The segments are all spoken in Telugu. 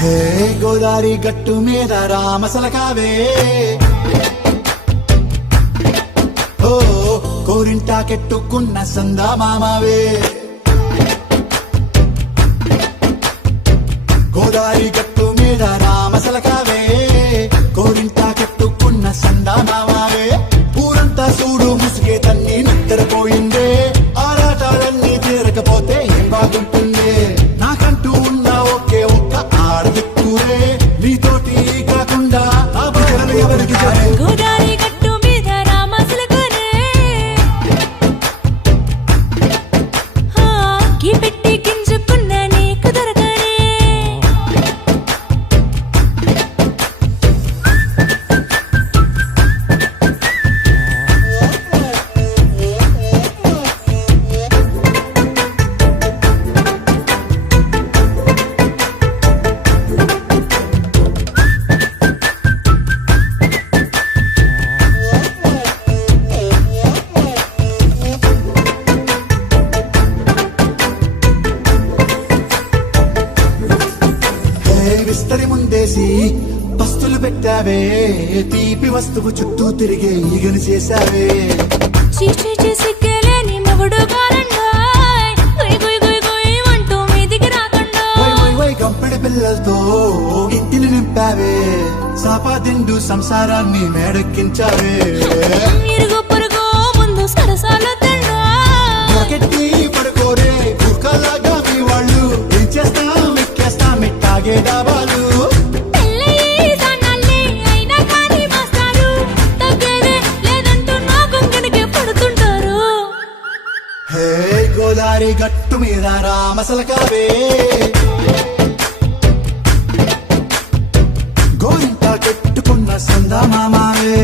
హే గోదారి గట్టు మీద రామసలకావే ఓ కోరింటాకెట్టుకున్న సందా మామావే గోదారి గట్టు మీద రామసలకావే కోరింటాకెట్టుకున్న సందా మామావే ఊరంతా చూడు ముసిగే తన్ని నిద్రపోయిందే ఆరాటాలన్నీ తీరకపోతే ఏం బాగుంటుంది నాకంటూ ఉన్న ఒకే ఒక్క ఆడదిక్కురే నీతోటి కాకుండా నా బయలు ఎవరికి గోదారి గట్టు మీద రామసలకానే గీ పెట్టి గింజుకున్న నీకు దొరకనే విస్తరి ముందేసి పస్తులు పెట్టావే తీపి వస్తువు చుట్టూ తిరిగే ఈగను చేశావే చీచీ చేసి గెలేని మొగుడు గారండాయ్ గుయ్ గుయ్ గుయ్ గుయ్ అంటూ మీదికి రాకుండా వై వై వై గంపెడి పిల్లలతో ఇంటిని నింపావే సాపాదిండు సంసారాన్ని మేడెక్కించావే ఇరుగు పొరుగు ముందు సరసాలు మొదకెట్టి పడుకోరే కుక్కలాగా మీ వాళ్ళు ఏం చేస్తాం ఎక్కేస్తాం ఎట్టాగే డాబాలు హే గోదారి గట్టు మీద రామసలకావే గోరింటా కెట్టుకున్న సందా మామావే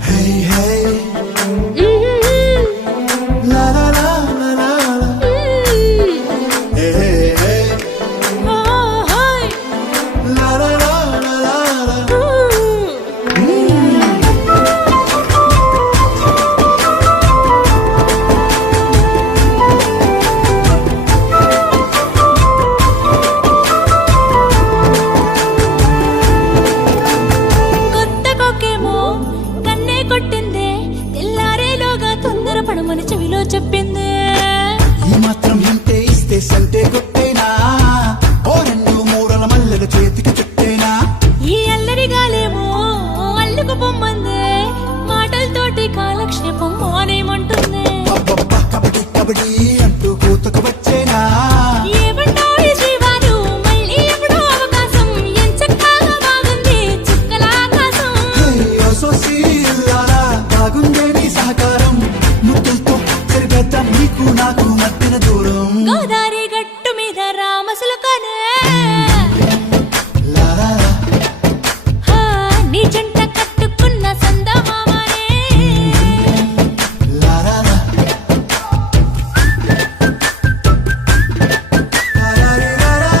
Hey, hey, la la la la la la. Hey, hey, hey, la la la la la la. కొత్త కొక్కేమో కన్నే కొట్టిందే తెల్లారేలోగా తొందర పడమని చెవిలో చెప్పిందే ఈ మాత్రం ఇంటే ఇస్తే సంటే కొట్టేనా ఓ రెండు మూడల మల్లెల చేతికి చుట్టేనా ఈ అల్లరి గాలేమో అల్లుకు పొమ్మందే మాటలతోటి కాలక్షేపం మానేమంటుంది అబ్బబ్బా కబడ్డీ కబడ్డీ అంటూ కూతకు వచ్చేనా ఏమంటావు శ్రీవారు మళ్ళీ ఎప్పుడో అవకాశం ఎంచక్కాగా బాగుంది చుక్కల ఆకాశం అయ్యో సోసి ఇల్లాలా బాగుందే నీ సహకారం ముద్దులతో సరిపెద్దాం నీకు నాకు మధ్యన దూరం గోదారి గట్టు మీద రామసలకానే లా లా లా. నీ జంట కట్టుకున్న సందమామనే La la la. La la la la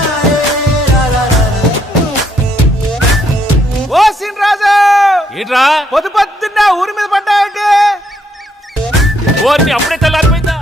la la la. ఓ సీన్ రాజు ఏంట్రా పొద్దున్న ఊరి మీద పడ్డాయంటే ఓర్ని అప్పుడే తెల్లారిపోయిందా